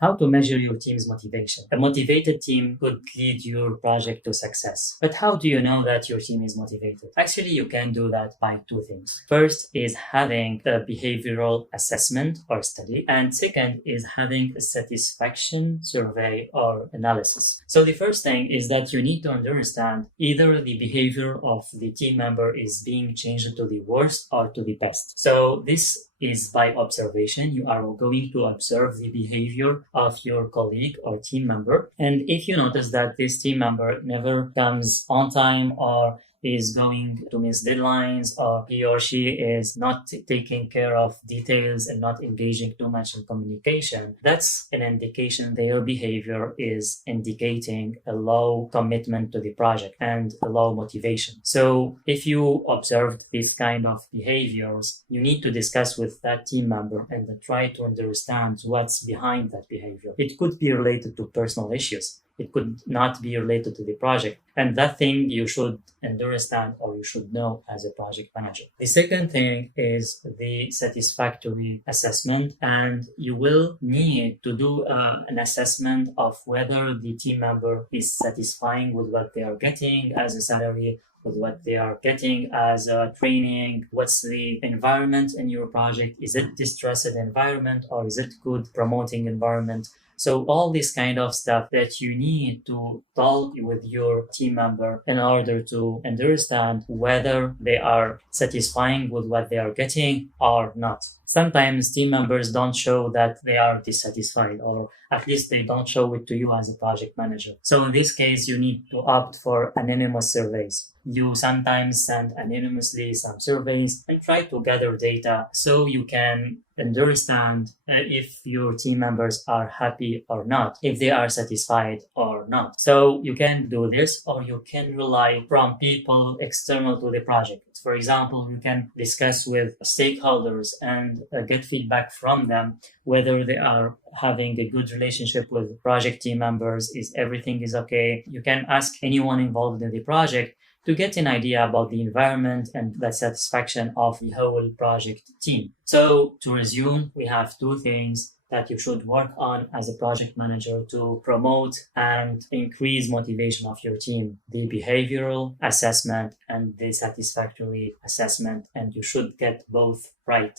How to measure your team's motivation? A motivated team could lead your project to success. But how do you know that your team is motivated? Actually, you can do that by two things. First is having a behavioral assessment or study, and second is having a satisfaction survey or analysis. So the first thing is that you need to understand either the behavior of the team member is being changed to the worst or to the best. So this is by observation. You are going to observe the behavior of your colleague or team member. And if you notice that this team member never comes on time or is going to miss deadlines, or he or she is not taking care of details and not engaging too much in communication, that's an indication their behavior is indicating a low commitment to the project and a low motivation. So if you observed this kind of behaviors, you need to discuss with that team member and then try to understand what's behind that behavior. It could be related to personal issues. It could not be related to the project. And that thing you should understand or you should know as a project manager. The second thing is the satisfactory assessment. And you will need to do an assessment of whether the team member is satisfying with what they are getting as a salary, with what they are getting as a training. What's the environment in your project? Is it distressed environment or is it good promoting environment? So all this kind of stuff that you need to talk with your team member in order to understand whether they are satisfying with what they are getting or not. Sometimes team members don't show that they are dissatisfied, or at least they don't show it to you as a project manager. So in this case, you need to opt for anonymous surveys. You sometimes send anonymously some surveys and try to gather data so you can understand if your team members are happy or not, if they are satisfied or not. So you can do this, or you can rely from people external to the project. For example, you can discuss with stakeholders and get feedback from them whether they are having a good relationship with project team members, is everything is okay. You can ask anyone involved in the project to get an idea about the environment and the satisfaction of the whole project team. So to resume, we have two things that you should work on as a project manager to promote and increase motivation of your team: the behavioral assessment and the satisfactory assessment. And you should get both right.